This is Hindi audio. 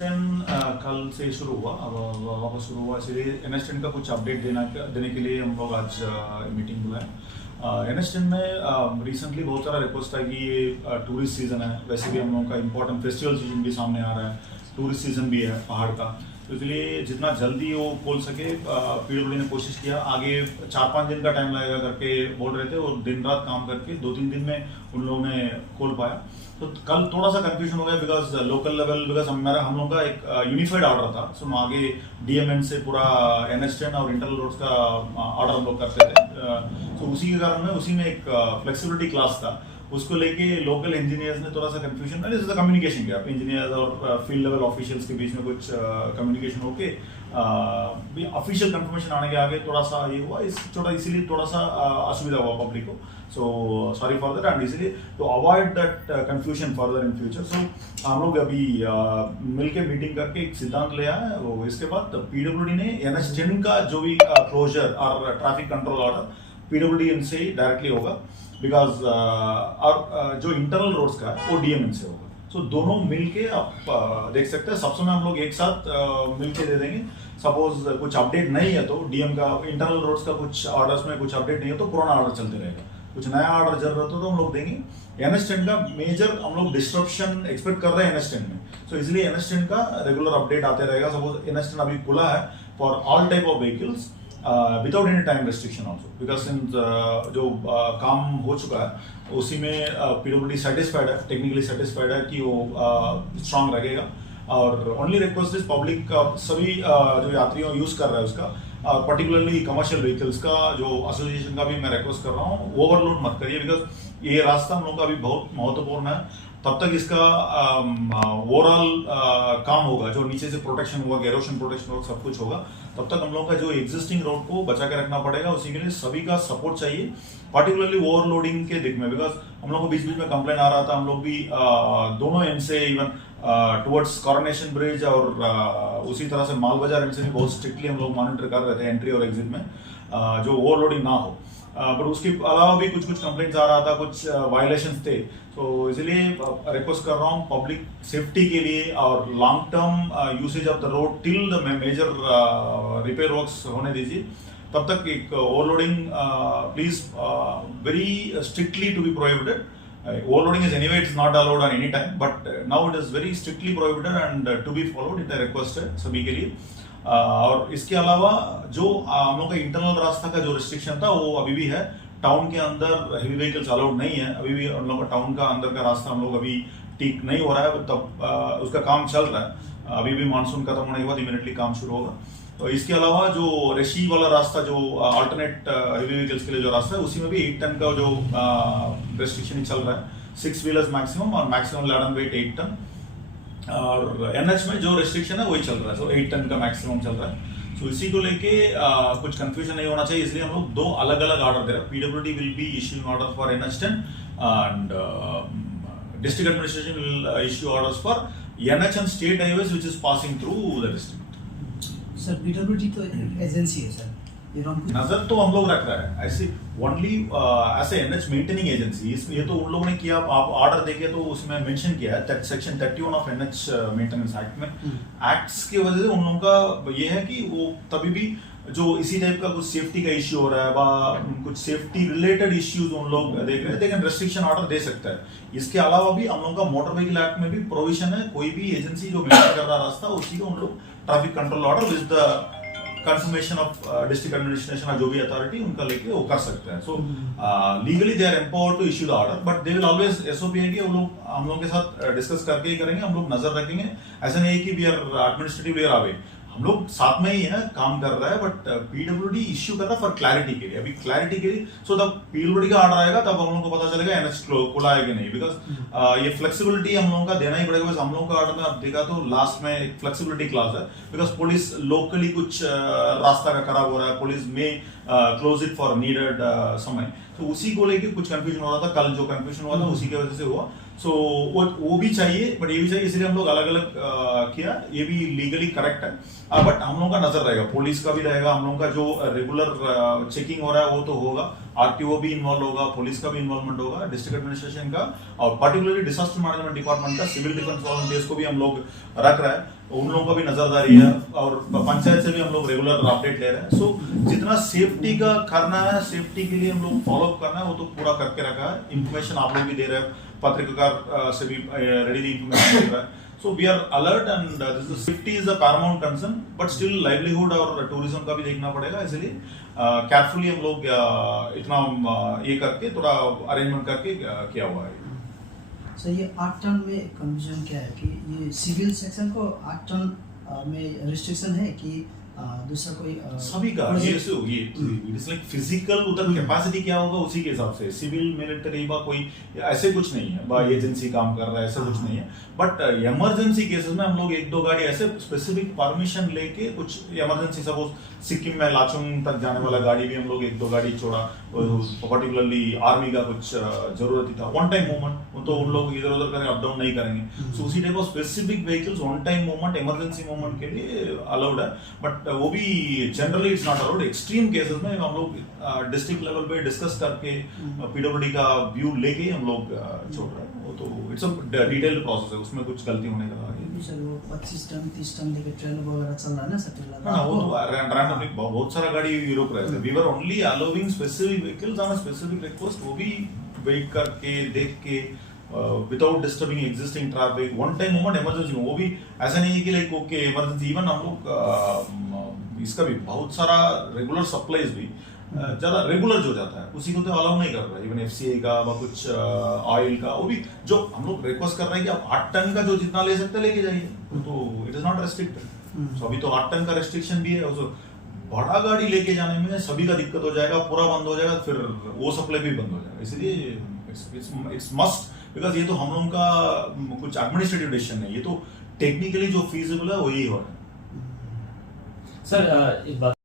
कल से शुरू हुआ। अब वापस शुरू हुआ, इसलिए एनएसटेन का कुछ अपडेट देने के लिए हम लोग आज मीटिंग बुलाए। एनएसटेन में रिसेंटली बहुत सारा रिक्वेस्ट था कि ये टूरिस्ट सीज़न है, वैसे भी हम लोगों का इम्पोर्टेंट फेस्टिवल सीजन भी सामने आ रहा है, टूरिस्ट सीज़न भी है पहाड़ का, तो इसलिए जितना जल्दी वो खोल सके पीडब्ल्यूडी ने कोशिश किया। आगे 4-5 दिन का टाइम लगेगा करके बोल रहे थे, और दिन रात काम करके 2-3 दिन में उन लोगों ने खोल पाया। तो कल थोड़ा सा कंफ्यूजन हो गया बिकॉज लोकल लेवल, बिकॉज हम लोग का एक यूनिफाइड ऑर्डर था, सो हम आगे डीएमएन से पूरा एनएस10 और इंटरनल रोड्स का ऑर्डर हम लोग करते थे। तो उसी के कारण में उसी में एक फ्लेक्सिबिलिटी क्लास था, उसको लेके लोकल इंजीनियर्स ने थोड़ा सा confusion, this is the communication gap, engineers और फील्ड लेवल ऑफिशियल्स के बीच में कुछ कम्युनिकेशन होके ऑफिशियल कंफर्मेशन आने के आगे थोड़ा सा ये हुआ, इसीलिए थोड़ा सा असुविधा हुआ पब्लिक को। So sorry for that, and इसीलिए to avoid that confusion further in future, so हम लोग अभी मिलके मीटिंग करके एक सिद्धांत ले आए। वो इसके बाद पीडब्ल्यूडी ने एनएस10 का जो भी क्लोजर और ट्रैफिक कंट्रोल ऑर्डर पीडब्ल्यूडी इनसे ही डायरेक्टली होगा, बिकॉज और जो इंटरनल रोड्स का है वो डीएमएन से होगा। सो दोनों मिलके आप देख सकते हैं, सब समय हम लोग एक साथ मिलके दे देंगे। सपोज कुछ अपडेट नहीं है तो डीएम का, इंटरनल रोड्स का कुछ ऑर्डर्स में कुछ अपडेट नहीं है तो पुराना ऑर्डर चलते रहेगा, कुछ नया ऑर्डर जरूरत हो तो हम लोग देंगे। एनएस10 का मेजर हम लोग डिस्ट्रप्शन एक्सपेक्ट कर रहे हैं एनएस10 में, सो इसलिए एनएस10 का रेगुलर अपडेट आते रहेगा। सपोज एनएस10 अभी खुला है for all type of vehicles without any time restriction also, because since जो काम हो चुका है उसी में पीडब्ल्यूडी सेटिस्फाइड है, टेक्निकली सेटिस्फाइड है कि वो स्ट्रांग रहेगा। और ओनली रिक्वेस्ट इज पब्लिक सभी जो यात्रियों यूज कर रहे हैं उसका, पर्टिकुलरली कमर्शियल व्हीकल्स का जो एसोसिएशन का भी मैं रिक्वेस्ट कर रहा हूँ, ओवरलोड मत करिए, बिकॉज ये रास्ता हम लोग का अभी बहुत महत्वपूर्ण है। तब तक इसका ओवरऑल काम होगा, जो नीचे से प्रोटेक्शन होगा, एरोशन प्रोटेक्शन होगा, सब कुछ होगा, तब तक हम लोग का जो एग्जिस्टिंग रोड को बचा के रखना पड़ेगा। उसी के लिए सभी का सपोर्ट चाहिए, पर्टिकुलरली ओवरलोडिंग के दिख में, बिकॉज हम लोग को बीच बीच में कंप्लेन आ रहा था, हम लोग भी दोनों एंड से इवन टुवर्ड्स कॉरोनेशन ब्रिज और उसी तरह से माल बाजार एंड से भी बहुत स्ट्रिक्टली हम लोग मॉनिटर कर रहे थे एंट्री और एग्जिट में, जो ओवरलोडिंग ना हो। पर उसके अलावा भी कुछ कंप्लेंट्स आ रहा था, कुछ वायलेशंस थे, तो इसलिए रिक्वेस्ट कर रहा हूँ पब्लिक सेफ्टी के लिए और long term usage of the road till the major repair works होने दीजिए, तब तक एक overloading please very strictly to be prohibited. Overloading is anyway, it's not allowed on any time, but now it is very strictly prohibited and to be followed, it is requested सभी के लिए। और इसके अलावा जो हम लोग का इंटरनल रास्ता का जो रिस्ट्रिक्शन था वो अभी भी है, टाउन के अंदर हेवी व्हीकल्स अलाउड नहीं है अभी भी। हम लोग का टाउन का अंदर का रास्ता हम लोग अभी ठीक नहीं हो रहा है, तब उसका काम चल रहा है, अभी भी मानसून खत्म होने के बाद इमीडिएटली काम शुरू होगा। तो इसके अलावा जो रेशी वाला रास्ता, जो अल्टरनेट हेवी व्हीकल्स के लिए जो रास्ता है, उसी में भी 8 टन का जो रेस्ट्रिक्शन चल रहा है, 6 व्हीलर्स मैक्सिमम और मैक्सिमम लैडन वेट 8 टन। और एनएच में जो रेस्ट्रिक्शन है वही चल रहा है, सो 8 टन का मैक्सिमम चल रहा है। सो इसी को लेके कुछ कंफ्यूजन नहीं होना चाहिए, इसलिए हम लोग 2 अलग अलग ऑर्डर दे रहे हैं। PWD will be issuing order for NH ten and district administration will issue orders for NH and state highways which is passing through the district. Sir PWD तो एजेंसी है सर, नजर तो हम लोग रख रहे हैं ऐसे only as a NH maintaining agency. ये तो उन लोगों ने किया, आप ऑर्डर देखे तो उसमें मेंशन किया है section 31 of NH maintenance act में। एक्ट्स की वजह से उन लोगों का ये है कि वो तभी भी जो इसी टाइप का कुछ सेफ्टी का इश्यू हो रहा है, कुछ सेफ्टी रिलेटेड इश्यूज उन लोग देख रहे हैं, लेकिन रेस्ट्रिक्शन ऑर्डर दे सकता है। इसके अलावा भी हम लोग का मोटर व्हीकल एक्ट में भी प्रोविजन है, कोई भी एजेंसी जो मेंटेन कर रहा रास्ता उसी को उन लोग traffic control order with the confirmation of district administration और जो भी अथॉरिटी उनका लेके वो कर सकते हैं। So legally they are empowered to issue the order, but they will always SOP है कि वो लोग हम लोग के साथ डिस्कस करके ही करेंगे, हम लोग नजर रखेंगे। ऐसा नहीं है कि वी आर एडमिनिस्ट्रेटिवली अवे, हम लोग साथ में ही है, काम कर रहा है, बट पीडब्ल्यूडी इश्यू कर रहा है फॉर क्लैरिटी के लिए, अभी क्लैरिटी के लिए। सो तब पीडब्ल्यूडी का ऑर्डर आएगा तब हम लोग को पता चलेगा एनएच खुला है कि नहीं, बिकॉज ये फ्लेक्सिबिलिटी हम लोगों का देना ही पड़ेगा। हम लोगों का ऑर्डर में आप देखा तो लास्ट में एक फ्लेक्सिबिलिटी क्लास है, बिकॉज पुलिस लोकली कुछ रास्ता का खराब हो रहा है, पुलिस में क्लोज इट फॉर नीडेड समय, तो उसी को लेके कुछ कंफ्यूजन हो रहा था। कल जो कंफ्यूजन हुआ था उसी की वजह से हुआ। सो वो भी चाहिए, बट ये भी चाहिए, इसलिए हम लोग अलग अलग किया। ये भी लीगली करेक्ट है, बट हम लोगों का नजर रहेगा, पुलिस का भी रहेगा, हम लोगों का जो रेगुलर चेकिंग हो रहा है वो तो होगा, आरटीओ भी इन्वॉल्व होगा, पुलिस का भी इन्वॉल्वमेंट होगा, डिस्ट्रिक्ट एडमिनिस्ट्रेशन का, और पर्टिकुलरली डिजास्टर मैनेजमेंट डिपार्टमेंट का, सिविल डिफेंस वॉलंटियर्स को भी हम लोग रख रहे हैं, उन लोगों का भी नजरदारी है, और पंचायत से भी हम लोग रेगुलर अपडेट ले रहे हैं। सो जितना सेफ्टी का करना है, सेफ्टी के लिए हम लोग फॉलो करना है, वो तो पूरा करके रखा है। इंफॉर्मेशन आप लोग भी दे रहे हैं, पत्रकार से भी रेडी इंफॉर्मेशन दे रहा है। So we are alert and this is safety is a paramount concern, but still livelihood और tourism का भी देखना पड़ेगा, इसलिए carefully हम लोग इतना ये करके थोड़ा अरेंजमेंट करके किया हुआ है। सर ये 8 टन में कंफ्यूजन क्या है कि ये सिविल सेक्शन को 8 टन में रिस्ट्रिक्शन है कि दूसरा कोई सभी का ये इट इज लाइक फिजिकल उधर कैपेसिटी क्या होगा उसी के हिसाब से, सिविल मिलिट्री बा कोई ऐसे कुछ नहीं है, बा एजेंसी काम कर रहा है ऐसा कुछ नहीं है। बट इमरजेंसी केसेस में हम लोग एक दो गाड़ी ऐसे स्पेसिफिक परमिशन लेके, कुछ इमरजेंसी सपोज सिक्किम में लाचुंग तक जाने वाला गाड़ी भी हम लोग एक दो गाड़ी छोड़ा, पर्टिकुलरली आर्मी का कुछ जरूरत ही था, वन टाइम मूवमेंट, तो उन लोग इधर उधर करें, अप डाउन नहीं करेंगे। सो उसी type of specific vehicles one time movement, emergency movement के लिए अलाउड है, बट वो भी generally it's not allowed. Extreme cases में हम लोग डिस्ट्रिक्ट लेवल पे डिस्कस करके पीडब्ल्यूडी का व्यू लेके हम लोग छोड़ रहे हैं, वो तो इट्स अ डिटेल्ड प्रोसेस है, उसमें कुछ गलती होने का सर वो 25 टन 30 टन लेके ट्रेन वगैरह चल रहा है ना सर, हाँ, वो तो रैंडमली बहुत सारा गाड़ी रोक रहे थे। We were only allowing specific vehicles on a specific request, वो भी वेट करके देख के without disturbing existing traffic, one time movement, emergency, वो भी ऐसा नहीं है कि लाइक ओके इमरजेंसी, इवन हम लोग इसका भी बहुत सारा रेगुलर सप्लाईज भी ज्यादा रेगुलर जो जाता है उसी को तो अलाउ नहीं कर रहा है, इवन एफसीआई का व कुछ ऑयल का, वो भी जो हम लोग रिक्वेस्ट कर रहे हैं कि आप 8 टन का जो जितना ले सकते हैं लेके जाइए, तो इट इज नॉट रेस्ट्रिक्टेड। सो अभी तो 8 टन का रेस्ट्रिक्शन भी है, उसको बड़ा गाड़ी लेके जाने में सभी का दिक्कत हो जाएगा, पूरा बंद हो जाएगा, फिर वो सप्लाई भी बंद हो जाएगा, इसलिए इट्स मस्ट, बिकॉज ये तो हम लोगों का कुछ एडमिनिस्ट्रेटिव डिसीजन है, ये तो टेक्निकली जो फीजिबल है वही हो रहा है। सर एक बात